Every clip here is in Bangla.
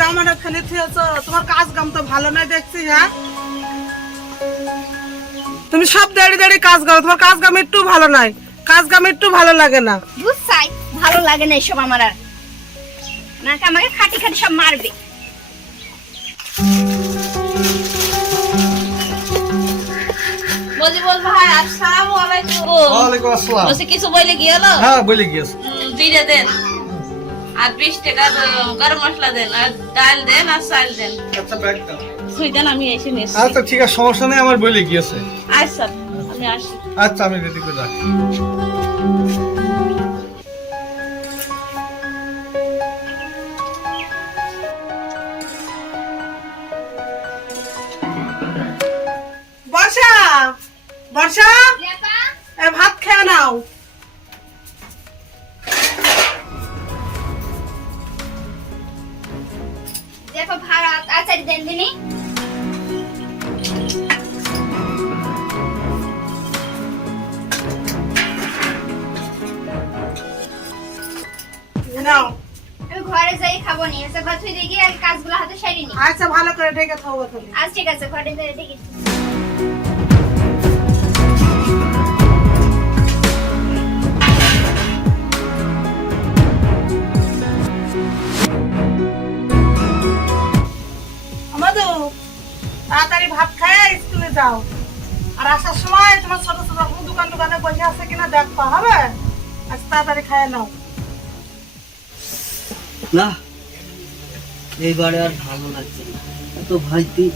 জামাটা ফেলে থুয়েছো, তোমার কাজ কাম তো ভালো নয় দেখছি। হ্যাঁ, তুমি সব দাঁড়িয়ে দাঁড়িয়ে কাজ করো, তোমার কাজ কাম একটু ভালো নয়, কাজ কাম একটু ভালো লাগে না। বুঝছাই ভালো লাগে না এসব আমার, আর নাকি আমাকে খাটি খাটি সব মারবে। বল ভাই, আসসালামু আলাইকুম। ওয়ালাইকুম আসসালাম। বলছি কিছু বলে গিয়েলো? হ্যাঁ বলে গিয়েছে। দিয়ে দেন, আর 20 টাকা গরম মশলা দেন, আর ডাল দেন, আর চাল দেন। আচ্ছা ব্যাগটা। সুই দেন, আমি এসে নিচ্ছি। আচ্ছা ঠিক আছে, সমস্যা নেই, আমার বলে গিয়েছে। আচ্ছা, আমি আসি। আচ্ছা আমি রেডি করে রাখি। বর্ষা, বর্ষা, এ ভাত খেয়ে নাও। দেখো ভাত আচারি দেন দিনি। নাও। আমি ঘরে যাই খাবো নি, এসে ভাত হয়ে গিয়ে আর কাজগুলো হাতে সারি নি। আচ্ছা ভালো করে ঢেকে খাবো তুমি। আজ ঠিক আছে, ঘরে যাই দেখি। আমাদের তাড়াতাড়ি ভাত খায় স্কুলে যাও, আর আসার সময় তোমার ছোট ছোট দোকানে বসে আছে কিনা দেখতে হবে। আজ তাড়াতাড়ি খায় নাও। না এইবারে আর ভালো লাগছে না, এত ভাইতি।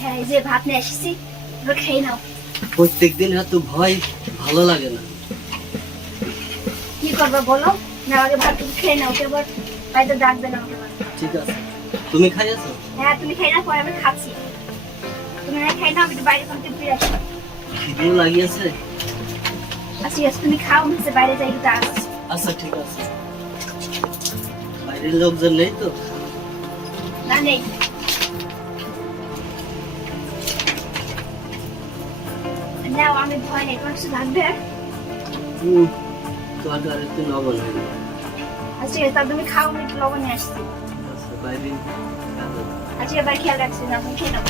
হ্যাঁ, এই যে ভাত নিয়ে এসেছি, এবার খেয়ে নাও। প্রত্যেকদিন এত ভয় ভালো লাগে না। কি করবো বলো না, আগে ভাত তুমি খেয়ে নাও, এবার বাড়িতে ডাকবে না আমাকে। ঠিক আছে, তুমি খাইয়াছো? হ্যাঁ, তুমি খাই না, পরে আমি খাচ্ছি। তুমি না খাই না, আমি একটু বাইরে থেকে ফিরে আসি। খিদেও লাগিয়েছে। আচ্ছা ঠিক আছে, তুমি খাও, আমি বাইরে যাই একটু আসছি। আচ্ছা ঠিক আছে। বাইরের লোকজন নেই তো? না নেই। নাও, আমি ভয় নেই, তোমার কিছু লাগবে? তোমার আর একটু লবণ হয়ে গেল। আচ্ছা ঠিক আছে, তাহলে তুমি খাও, আমি একটু লবণ নিয়ে আসছি। আচ্ছা বাইরে আচ্ছা এবার খেয়াল রাখছি না, তুমি খেয়ে নাও।